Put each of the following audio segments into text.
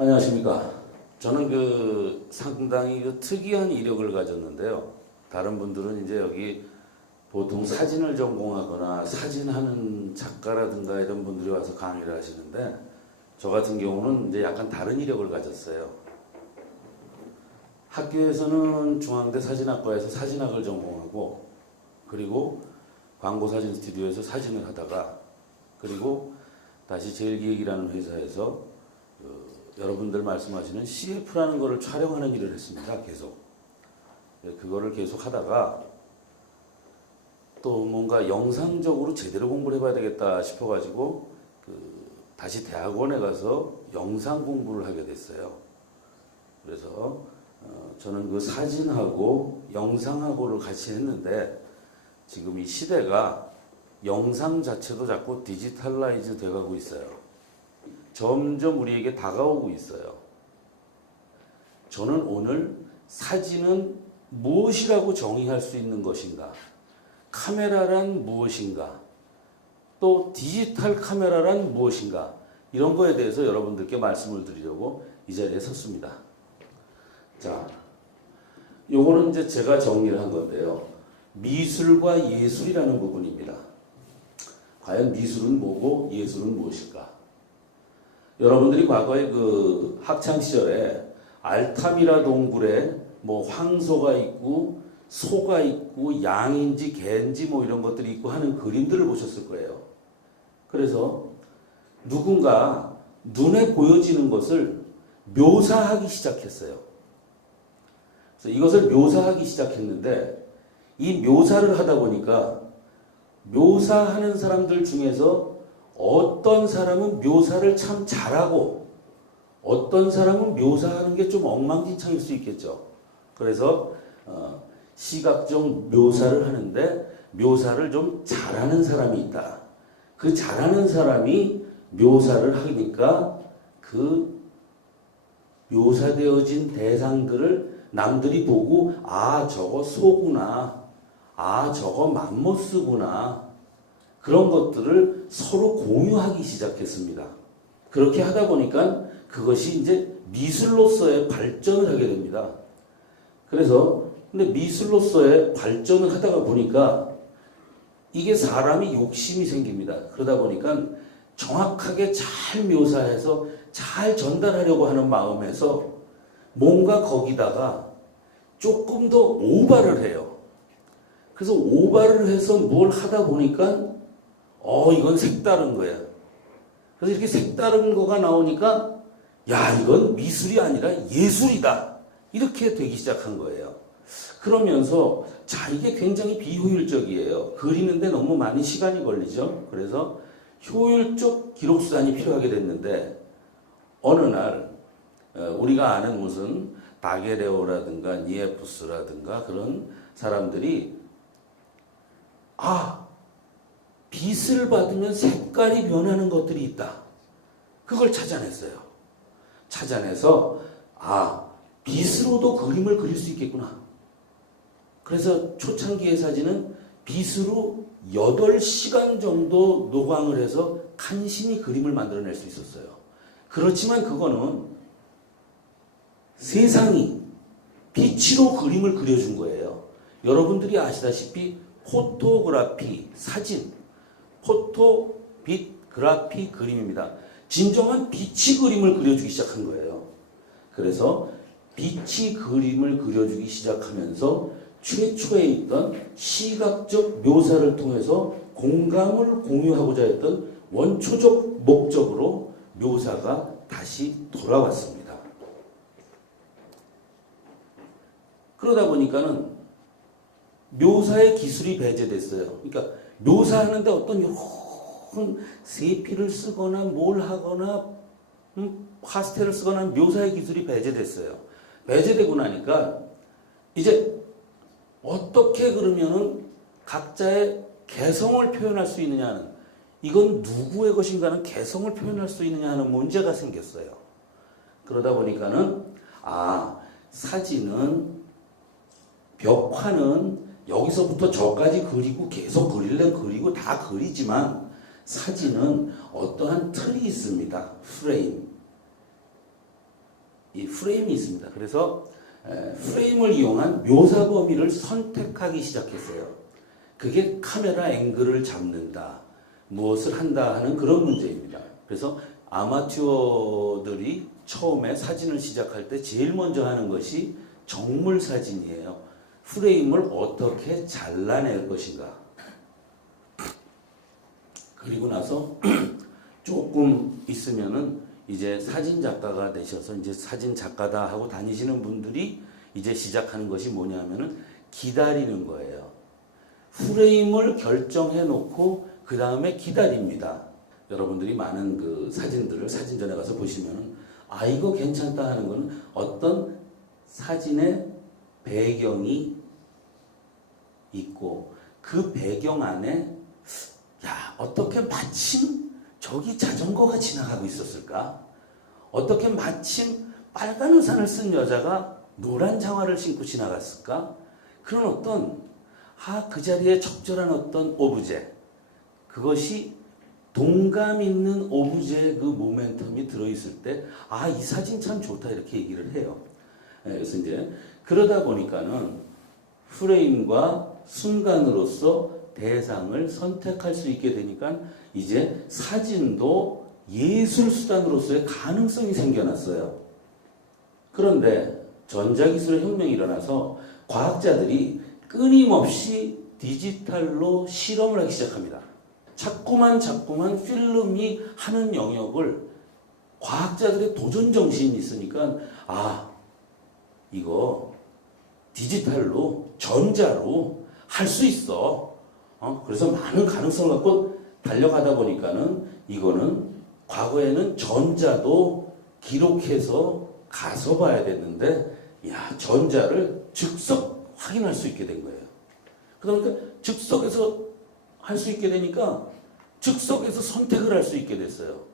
안녕하십니까. 저는 상당히 특이한 이력을 가졌는데요. 다른 분들은 이제 여기 보통 사진을 전공하거나 사진하는 작가라든가 이런 분들이 와서 강의를 하시는데, 저 같은 경우는 이제 약간 다른 이력을 가졌어요. 학교에서는 중앙대 사진학과에서 사진학을 전공하고, 그리고 광고사진 스튜디오에서 사진을 하다가, 그리고 다시 제일기획이라는 회사에서 여러분들 말씀하시는 CF라는 거를 촬영하는 일을 했습니다. 계속. 그거를 계속 하다가 또 뭔가 영상적으로 제대로 공부를 해봐야 되겠다 싶어가지고 다시 대학원에 가서 영상 공부를 하게 됐어요. 그래서 저는 사진하고 영상하고를 같이 했는데, 지금 이 시대가 영상 자체도 자꾸 디지털라이즈 돼가고 있어요. 점점 우리에게 다가오고 있어요. 저는 오늘 사진은 무엇이라고 정의할 수 있는 것인가? 카메라란 무엇인가? 또 디지털 카메라란 무엇인가? 이런 거에 대해서 여러분들께 말씀을 드리려고 이 자리에 섰습니다. 자, 요거는 이제 제가 정리를 한 건데요. 미술과 예술이라는 부분입니다. 과연 미술은 뭐고 예술은 무엇일까? 여러분들이 과거에 학창 시절에 알타미라 동굴에 황소가 있고 소가 있고 양인지 개인지 이런 것들이 있고 하는 그림들을 보셨을 거예요. 그래서 누군가 눈에 보여지는 것을 묘사하기 시작했어요. 그래서 이것을 묘사하기 시작했는데, 이 묘사를 하다 보니까 묘사하는 사람들 중에서 어떤 사람은 묘사를 참 잘하고 어떤 사람은 묘사하는 게 좀 엉망진창일 수 있겠죠. 그래서 시각적 묘사를 하는데 묘사를 좀 잘하는 사람이 있다. 그 잘하는 사람이 묘사를 하니까 그 묘사되어진 대상들을 남들이 보고, 아, 저거 소구나, 아, 저거 맘모스구나, 그런 것들을 서로 공유하기 시작했습니다. 그렇게 하다 보니까 그것이 이제 미술로서의 발전을 하게 됩니다. 그래서 근데 미술로서의 발전을 하다가 보니까 이게 사람이 욕심이 생깁니다. 그러다 보니까 정확하게 잘 묘사해서 잘 전달하려고 하는 마음에서 뭔가 거기다가 조금 더 오바를 해요. 그래서 오바를 해서 뭘 하다 보니까 이건 색다른 거야. 그래서 이렇게 색다른 거가 나오니까, 야, 이건 미술이 아니라 예술이다. 이렇게 되기 시작한 거예요. 그러면서, 자, 이게 굉장히 비효율적이에요. 그리는데 너무 많은 시간이 걸리죠. 그래서 효율적 기록수단이 필요하게 됐는데, 어느 날, 우리가 아는 무슨 다게레오라든가 니에푸스라든가 그런 사람들이, 빛을 받으면 색깔이 변하는 것들이 있다. 그걸 찾아냈어요. 찾아내서 빛으로도 그림을 그릴 수 있겠구나. 그래서 초창기의 사진은 빛으로 8시간 정도 노광을 해서 간신히 그림을 만들어낼 수 있었어요. 그렇지만 그거는 세상이 빛으로 그림을 그려준 거예요. 여러분들이 아시다시피 포토그래피, 사진, 포토, 빛, 그래피, 그림입니다. 진정한 빛이 그림을 그려주기 시작한 거예요. 그래서 빛이 그림을 그려주기 시작하면서 최초에 있던 시각적 묘사를 통해서 공감을 공유하고자 했던 원초적 목적으로 묘사가 다시 돌아왔습니다. 그러다 보니까는 묘사의 기술이 배제됐어요. 그러니까 묘사하는데 어떤 이런 세피를 쓰거나 뭘 하거나 파스텔을 쓰거나 묘사의 기술이 배제됐어요. 배제되고 나니까 이제 어떻게 그러면은 각자의 개성을 표현할 수 있느냐는, 이건 누구의 것인가는 개성을 표현할 수 있느냐 하는 문제가 생겼어요. 그러다 보니까는 사진은, 벽화는 여기서부터 저까지 그리고 계속 그리려면 그리고 다 그리지만, 사진은 어떠한 틀이 있습니다. 프레임. 이 프레임이 있습니다. 그래서 프레임을 이용한 묘사 범위를 선택하기 시작했어요. 그게 카메라 앵글을 잡는다, 무엇을 한다 하는 그런 문제입니다. 그래서 아마추어들이 처음에 사진을 시작할 때 제일 먼저 하는 것이 정물 사진이에요. 프레임을 어떻게 잘라낼 것인가. 그리고 나서 조금 있으면은 이제 사진 작가가 되셔서 이제 사진 작가다 하고 다니시는 분들이 이제 시작하는 것이 뭐냐면은 기다리는 거예요. 프레임을 결정해 놓고 그 다음에 기다립니다. 여러분들이 많은 그 사진들을 사진전에 가서 보시면은 아 이거 괜찮다 하는 거는 어떤 사진의 배경이 있고 그 배경 안에 야 어떻게 마침 저기 자전거가 지나가고 있었을까? 어떻게 마침 빨간 우산을 쓴 여자가 노란 장화를 신고 지나갔을까? 그런 어떤 그 자리에 적절한 어떤 오브제, 그것이 동감 있는 오브제의 그 모멘텀이 들어있을 때 이 사진 참 좋다 이렇게 얘기를 해요. 그래서 이제 그러다 보니까는 프레임과 순간으로서 대상을 선택할 수 있게 되니까 이제 사진도 예술 수단으로서의 가능성이 생겨났어요. 그런데 전자기술의 혁명이 일어나서 과학자들이 끊임없이 디지털로 실험을 하기 시작합니다. 자꾸만 필름이 하는 영역을 과학자들의 도전 정신이 있으니까 이거 디지털로 전자로 할 수 있어. 그래서 많은 가능성을 갖고 달려가다 보니까는 이거는 과거에는 전자도 기록해서 가서 봐야 됐는데 전자를 즉석 확인할 수 있게 된 거예요. 그러니까 즉석에서 할 수 있게 되니까 즉석에서 선택을 할 수 있게 됐어요.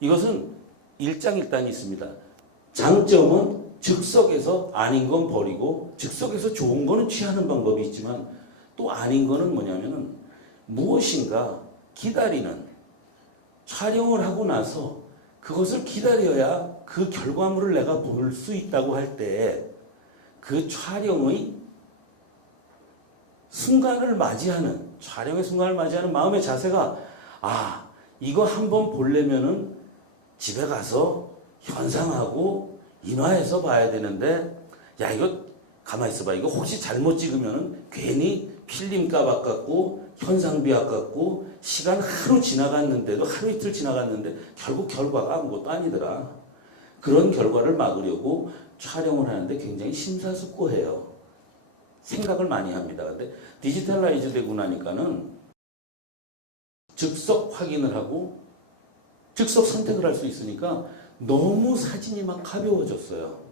이것은 일장일단이 있습니다. 장점은 즉석에서 아닌 건 버리고 즉석에서 좋은 거는 취하는 방법이 있지만 또 아닌 거는 뭐냐면은 무엇인가 기다리는, 촬영을 하고 나서 그것을 기다려야 그 결과물을 내가 볼 수 있다고 할 때 그 촬영의 순간을 맞이하는, 촬영의 순간을 맞이하는 마음의 자세가 이거 한번 보려면은 집에 가서 현상하고 인화해서 봐야 되는데 이거 가만히 있어봐. 이거 혹시 잘못 찍으면은 괜히 필름값 아깝고 현상비 아깝고 시간 하루 지나갔는데도 하루 이틀 지나갔는데 결국 결과가 아무것도 아니더라. 그런 결과를 막으려고 촬영을 하는데 굉장히 심사숙고해요. 생각을 많이 합니다. 근데 디지털라이즈 되고 나니까는 즉석 확인을 하고 즉석 선택을 할 수 있으니까 너무 사진이 막 가벼워졌어요.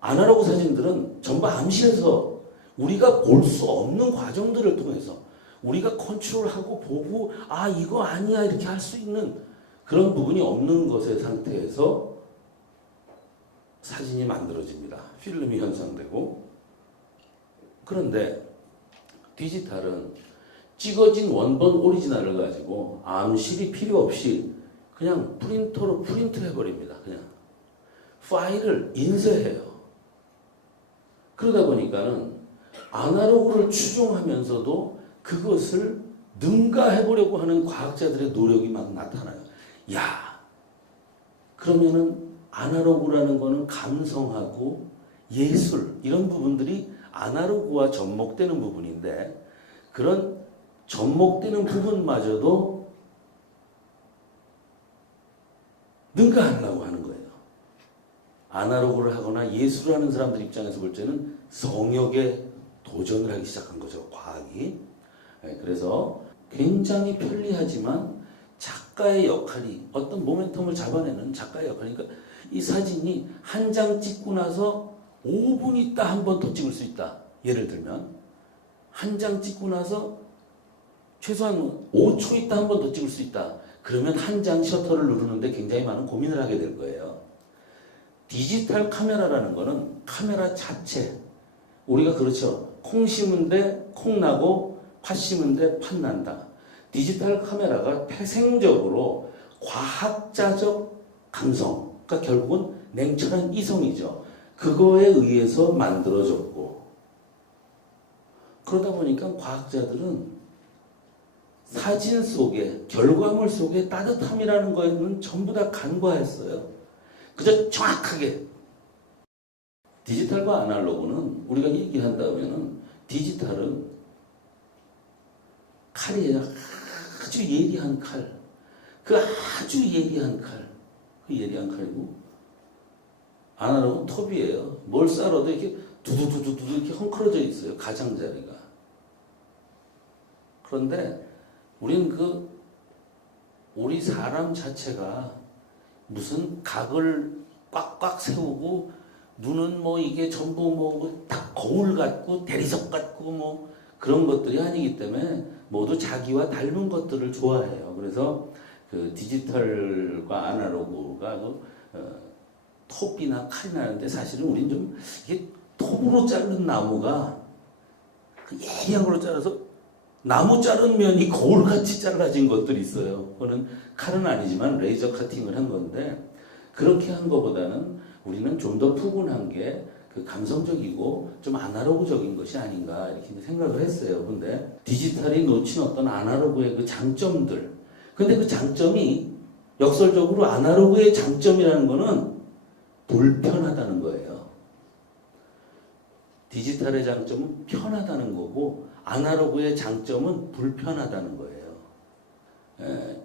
아날로그 사진들은 전부 암시해서 우리가 볼 수 없는 과정들을 통해서 우리가 컨트롤하고 보고 이거 아니야 이렇게 할 수 있는 그런 부분이 없는 것의 상태에서 사진이 만들어집니다. 필름이 형성되고. 그런데 디지털은 찍어진 원본 오리지널을 가지고 암실이 필요 없이 그냥 프린터로 프린트해버립니다. 그냥 파일을 인쇄해요. 그러다 보니까는 아날로그를 추종하면서도 그것을 능가해보려고 하는 과학자들의 노력이 막 나타나요. 그러면은 아날로그라는 거는 감성하고 예술 이런 부분들이 아날로그와 접목되는 부분인데 그런 접목되는 부분마저도 능가하려고 하는 거예요. 아날로그를 하거나 예술을 하는 사람들 입장에서 볼 때는 성역에 도전을 하기 시작한 거죠. 과학이. 그래서 굉장히 편리하지만 작가의 역할이 어떤 모멘텀을 잡아내는 작가의 역할이니까 이 사진이 한 장 찍고 나서 5분 있다 한 번 더 찍을 수 있다. 예를 들면 한 장 찍고 나서 최소한 5초 있다 한 번 더 찍을 수 있다. 그러면 한 장 셔터를 누르는데 굉장히 많은 고민을 하게 될 거예요. 디지털 카메라라는 거는 카메라 자체. 우리가 그렇죠. 콩 심은데 콩 나고 팥 심은데 팥 난다. 디지털 카메라가 태생적으로 과학자적 감성, 그러니까 결국은 냉철한 이성이죠. 그거에 의해서 만들어졌고, 그러다 보니까 과학자들은 사진 속에, 결과물 속에 따뜻함이라는 거에는 전부 다 간과했어요. 그저 정확하게. 디지털과 아날로그는 우리가 얘기한다면은, 디지털은 칼이에요. 아주 예리한 칼. 그 아주 예리한 칼. 그 예리한 칼이고, 아날로그는 톱이에요. 뭘 썰어도 이렇게 두두두두두 이렇게 헝클어져 있어요. 가장자리가. 그런데 우린 우리 사람 자체가 무슨 각을 꽉꽉 세우고, 눈은 뭐 이게 전부 다 거울 같고 대리석 같고 뭐 그런 것들이 아니기 때문에 모두 자기와 닮은 것들을 좋아해요. 그래서 그 디지털과 아날로그가 톱이나 칼이 나는데, 사실은 우린 좀 이게 톱으로 자른 나무가 예리한 걸로 자라서 나무 자른 면이 거울같이 잘라진 것들이 있어요. 그거는 칼은 아니지만 레이저 커팅을 한 건데, 그렇게 한 것보다는 우리는 좀 더 푸근한 게 그 감성적이고 좀 아날로그적인 것이 아닌가 이렇게 생각을 했어요. 근데 디지털이 놓친 어떤 아날로그의 그 장점들, 근데 그 장점이 역설적으로 아날로그의 장점이라는 거는 불편하다는 거예요. 디지털의 장점은 편하다는 거고, 아날로그의 장점은 불편하다는 거예요.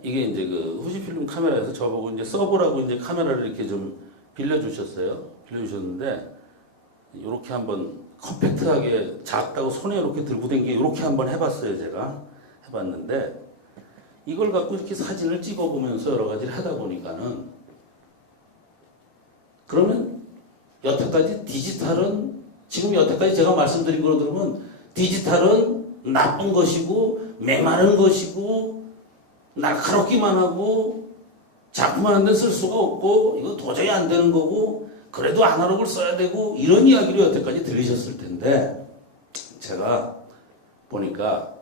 이게 이제 그 후지필름 카메라에서 저보고 이제 써보라고 이제 카메라를 이렇게 좀 빌려주셨는데, 이렇게 한번 컴팩트하게 작다고 손에 이렇게 들고 댕기 이렇게 한번 해봤어요. 제가 해봤는데, 이걸 갖고 이렇게 사진을 찍어보면서 여러 가지를 하다 보니까는, 그러면 여태까지 디지털은, 지금 여태까지 제가 말씀드린 거로 들으면 디지털은 나쁜 것이고 메마른 것이고 날카롭기만 하고 작품 하는데 쓸 수가 없고 이거 도저히 안 되는 거고 그래도 아날로그를 써야 되고 이런 이야기를 여태까지 들리셨을 텐데, 제가 보니까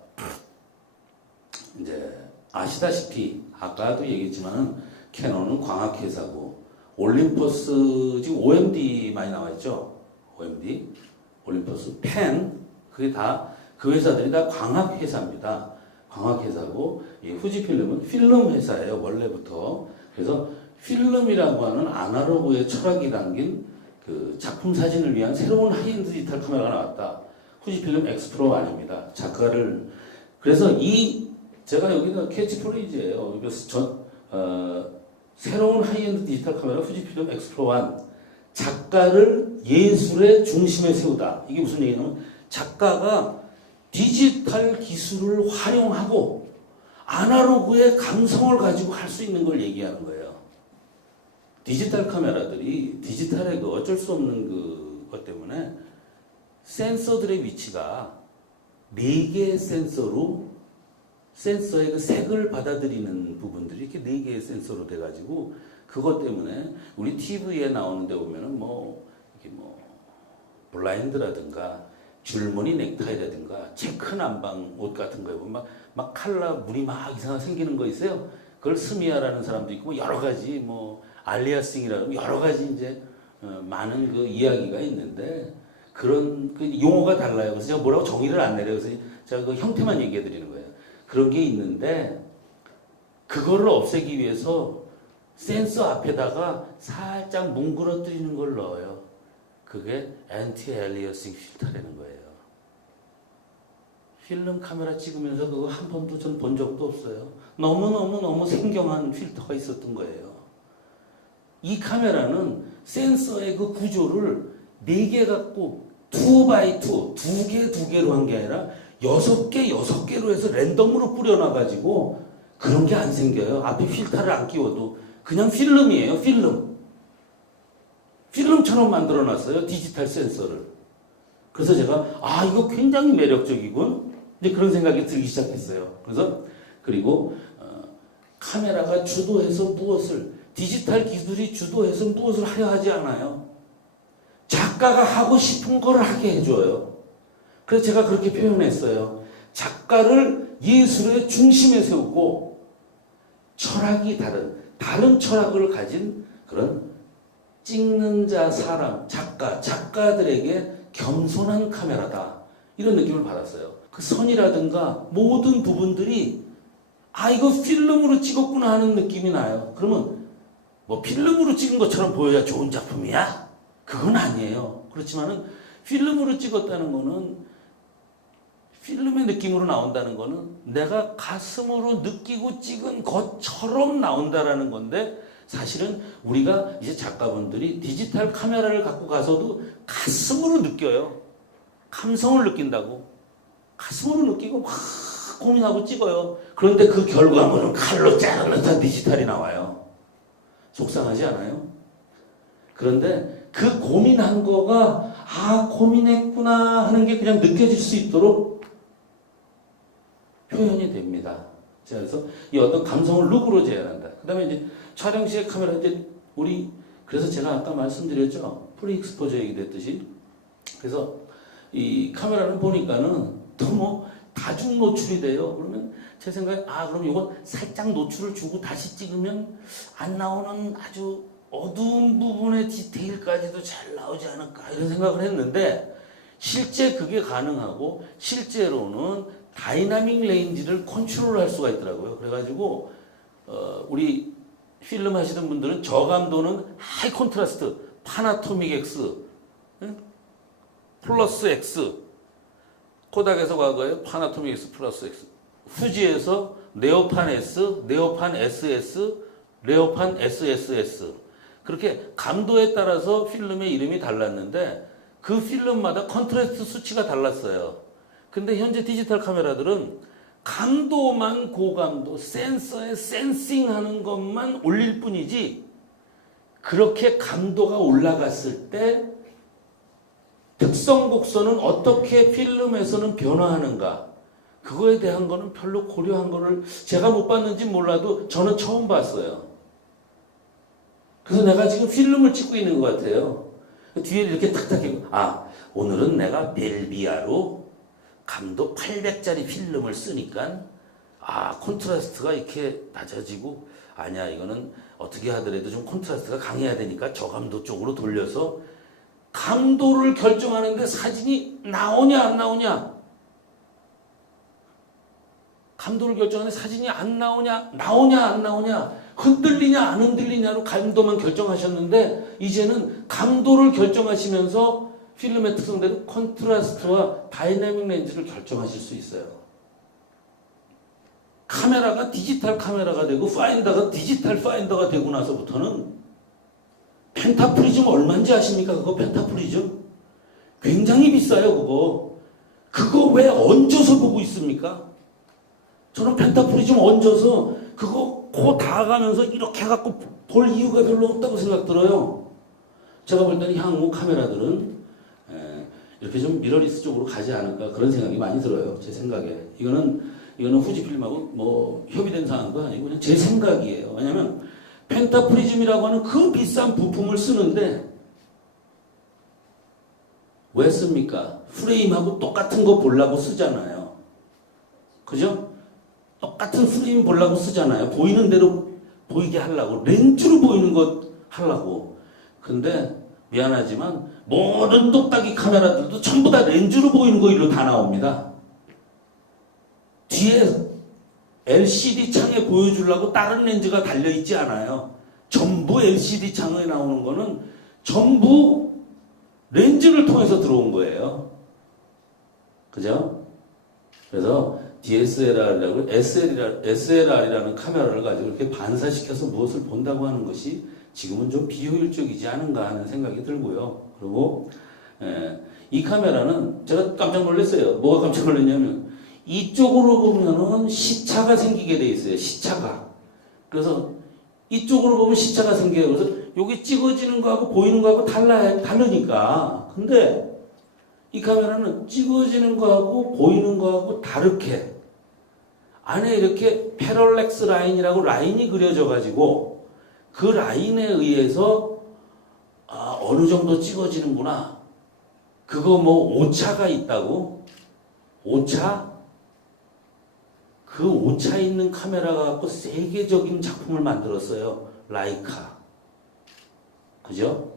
이제 아시다시피 아까도 얘기했지만은 캐논은 광학회사고, 올림퍼스 지금 OMD 많이 나와 있죠. OMD, 올림퍼스, 펜, 그게 다 그 회사들이 다 광학회사입니다. 광학회사고, 이 후지필름은 필름 회사예요. 원래부터. 그래서 필름이라고 하는 아날로그의 철학이 담긴 그 작품 사진을 위한 새로운 하이엔드 디지털 카메라가 나왔다. 후지필름 X프로 1입니다. 작가를, 그래서 제가 여기다 캐치프레이즈예요. 새로운 하이엔드 디지털 카메라 후지필름 X프로 1. 작가를 예술의 중심에 세우다. 이게 무슨 얘기냐면, 작가가 디지털 기술을 활용하고 아날로그의 감성을 가지고 할 수 있는 걸 얘기하는 거예요. 디지털 카메라들이 디지털의 그 어쩔 수 없는 것 때문에 센서들의 위치가 4개의 센서의 그 색을 받아들이는 부분들이 이렇게 4개의 센서로 돼가지고, 그것 때문에 우리 TV에 나오는 데 보면은 이렇게 블라인드라든가 줄무늬 넥타이라든가 체크 남방 옷 같은 거에 보면 막 칼라 물이 막 이상하게 생기는 거 있어요. 그걸 스미아라는 사람도 있고, 여러 가지 알리아싱이라는 여러 가지 이제 많은 그 이야기가 있는데, 그런 그 용어가 달라요. 그래서 제가 뭐라고 정의를 안 내려요. 그래서 제가 그 형태만 얘기해 드리는 거예요. 그런 게 있는데, 그거를 없애기 위해서 센서 앞에다가 살짝 뭉그러뜨리는 걸 넣어요. 그게 엔티 엘리어싱 필터라는 거예요. 필름 카메라 찍으면서 그거 한 번도 전 본 적도 없어요. 너무 생경한 필터가 있었던 거예요. 이 카메라는 센서의 그 구조를 4개 갖고 2x2, 2개로 한 게 아니라 6개로 해서 랜덤으로 뿌려놔가지고 그런 게 안 생겨요. 앞에 필터를 안 끼워도 그냥 필름이에요. 필름처럼 만들어놨어요. 디지털 센서를. 그래서 제가 이거 굉장히 매력적이군. 이제 그런 생각이 들기 시작했어요. 그리고 카메라가 주도해서 무엇을, 디지털 기술이 주도해서 무엇을 하려 하지 않아요. 작가가 하고 싶은 걸 하게 해줘요. 그래서 제가 그렇게 표현했어요. 작가를 예술의 중심에 세우고 철학이 다른 철학을 가진 그런 찍는 자, 사람, 작가들에게 겸손한 카메라다. 이런 느낌을 받았어요. 그 선이라든가 모든 부분들이 이거 필름으로 찍었구나 하는 느낌이 나요. 그러면 뭐 필름으로 찍은 것처럼 보여야 좋은 작품이야? 그건 아니에요. 그렇지만은 필름으로 찍었다는 거는 필름의 느낌으로 나온다는 거는 내가 가슴으로 느끼고 찍은 것처럼 나온다라는 건데 사실은 우리가 이제 작가분들이 디지털 카메라를 갖고 가서도 가슴으로 느껴요. 감성을 느낀다고. 가슴으로 느끼고 막 고민하고 찍어요. 그런데 그 결과물은 칼로 자르는 디지털이 나와요. 속상하지 않아요? 그런데 그 고민한 거가 고민했구나 하는 게 그냥 느껴질 수 있도록 표현이 됩니다. 자, 그래서 이 어떤 감성을 룩으로 재현한다. 그 다음에 이제 촬영 시의 카메라 그래서 제가 아까 말씀드렸죠. 프리익스포저 얘기됐듯이. 그래서 이 카메라를 보니까는 또 다중 노출이 돼요. 그러면 제 생각에 그럼 이건 살짝 노출을 주고 다시 찍으면 안 나오는 아주 어두운 부분의 디테일까지도 잘 나오지 않을까 이런 생각을 했는데 실제 그게 가능하고 실제로는 다이나믹 레인지를 컨트롤할 수가 있더라고요. 그래가지고 우리 필름 하시는 분들은 저감도는 하이 콘트라스트, 파나토믹 X, 플러스 X, 코닥에서 과거에 파나토믹 X 플러스 X, 후지에서 네오판 S, 네오판 SS, 레오판 SSS 그렇게 감도에 따라서 필름의 이름이 달랐는데 그 필름마다 컨트라스트 수치가 달랐어요. 근데 현재 디지털 카메라들은 감도만 고감도, 센서에 센싱하는 것만 올릴 뿐이지 그렇게 감도가 올라갔을 때 특성 곡선은 어떻게 필름에서는 변화하는가 그거에 대한 거는 별로 고려한 거를 제가 못 봤는지 몰라도 저는 처음 봤어요. 그래서 내가 지금 필름을 찍고 있는 것 같아요. 뒤에 이렇게 탁탁 끼고 오늘은 내가 벨비아로 감도 800짜리 필름을 쓰니까 콘트라스트가 이렇게 낮아지고 아니야 이거는 어떻게 하더라도 좀 콘트라스트가 강해야 되니까 저감도 쪽으로 돌려서 감도를 결정하는데 사진이 나오냐 안 나오냐 감도를 결정하는데 사진이 안 나오냐 안 나오냐 흔들리냐 안 흔들리냐로 감도만 결정하셨는데 이제는 감도를 결정하시면서 필름의 특성대로 컨트라스트와 다이내믹 렌즈를 결정하실 수 있어요. 카메라가 디지털 카메라가 되고 파인더가 디지털 파인더가 되고 나서부터는 펜타프리즘 얼마인지 아십니까? 그거 펜타프리즘? 굉장히 비싸요, 그거 왜 얹어서 보고 있습니까? 저는 펜타프리즘 얹어서 그거 코 닿아가면서 이렇게 해갖고 볼 이유가 별로 없다고 생각 들어요. 제가 볼 때는 향후 카메라들은 이렇게 좀 미러리스 쪽으로 가지 않을까 그런 생각이 많이 들어요. 제 생각에. 이거는 후지필름하고 협의된 사항도 아니고 그냥 제 생각이에요. 왜냐면 펜타프리즘이라고 하는 그 비싼 부품을 쓰는데 왜 씁니까? 프레임하고 똑같은 거 보려고 쓰잖아요. 그죠? 똑같은 프레임 보려고 쓰잖아요. 보이는 대로 보이게 하려고. 렌즈로 보이는 것 하려고. 근데 미안하지만 모든 똑딱이 카메라들도 전부 다 렌즈로 보이는 거 일로 다 나옵니다. 뒤에 LCD 창에 보여주려고 다른 렌즈가 달려있지 않아요. 전부 LCD 창에 나오는 거는 전부 렌즈를 통해서 들어온 거예요. 그죠? 그래서 DSLR이라고 SLR이라는 카메라를 가지고 이렇게 반사시켜서 무엇을 본다고 하는 것이 지금은 좀 비효율적이지 않은가 하는 생각이 들고요. 그리고 이 카메라는 제가 깜짝 놀랐어요. 뭐가 깜짝 놀랐냐면 이쪽으로 보면은 시차가 생기게 돼 있어요. 시차가. 그래서 이쪽으로 보면 시차가 생겨요. 그래서 여기 찍어지는 거하고 보이는 거하고 다르니까. 근데 이 카메라는 찍어지는 거하고 보이는 거하고 다르게 안에 이렇게 패럴렉스 라인이라고 라인이 그려져 가지고 그 라인에 의해서 어느 정도 찍어지는구나. 그거 오차가 있다고? 오차? 그 오차 있는 카메라가 갖고 세계적인 작품을 만들었어요. 라이카. 그죠?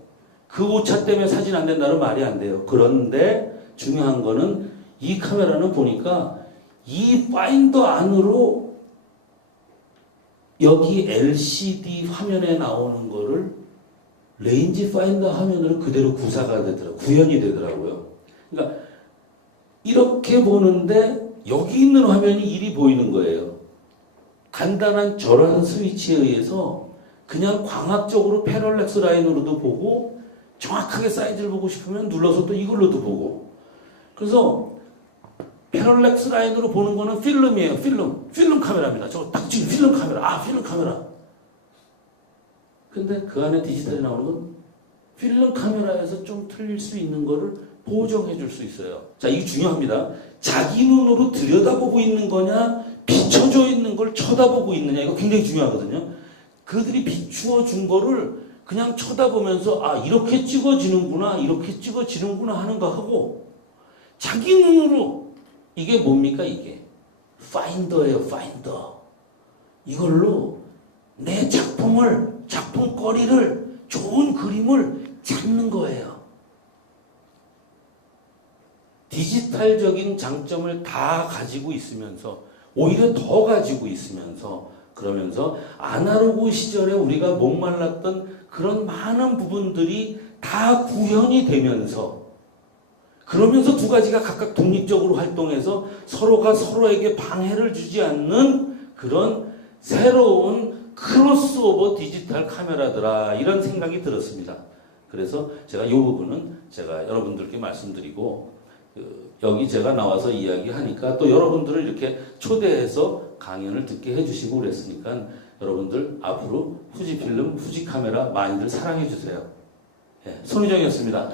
그 오차 때문에 사진 안 된다는 말이 안 돼요. 그런데 중요한 거는 이 카메라는 보니까 이 파인더 안으로 여기 LCD 화면에 나오는 거를 레인지 파인더 화면으로 그대로 구사가 되더라고요. 구현이 되더라고요. 그러니까 이렇게 보는데 여기 있는 화면이 이리 보이는 거예요. 간단한 저런 스위치에 의해서 그냥 광학적으로 패럴렉스 라인으로도 보고 정확하게 사이즈를 보고 싶으면 눌러서 또 이걸로도 보고. 그래서 패럴렉스 라인으로 보는 거는 필름이에요. 필름 카메라입니다. 저거 딱 지금 필름 카메라. 필름 카메라. 근데 그 안에 디지털이 나오는 건 필름 카메라에서 좀 틀릴 수 있는 거를 보정해 줄 수 있어요. 자, 이게 중요합니다. 자기 눈으로 들여다보고 있는 거냐, 비춰져 있는 걸 쳐다보고 있느냐, 이거 굉장히 중요하거든요. 그들이 비추어 준 거를 그냥 쳐다보면서 이렇게 찍어지는구나, 이렇게 찍어지는구나 하는 거 하고 자기 눈으로 이게 뭡니까 이게? 파인더예요, 파인더. 이걸로 내 작품거리를, 좋은 그림을 찾는 거예요. 디지털적인 장점을 다 가지고 있으면서 오히려 더 가지고 있으면서 그러면서 아날로그 시절에 우리가 목말랐던 그런 많은 부분들이 다 구현이 되면서 그러면서 두 가지가 각각 독립적으로 활동해서 서로가 서로에게 방해를 주지 않는 그런 새로운 크로스오버 디지털 카메라더라 이런 생각이 들었습니다. 그래서 제가 이 부분은 제가 여러분들께 말씀드리고 여기 제가 나와서 이야기하니까 또 여러분들을 이렇게 초대해서 강연을 듣게 해주시고 그랬으니까 여러분들 앞으로 후지필름, 후지카메라 많이들 사랑해 주세요. 손희정이었습니다.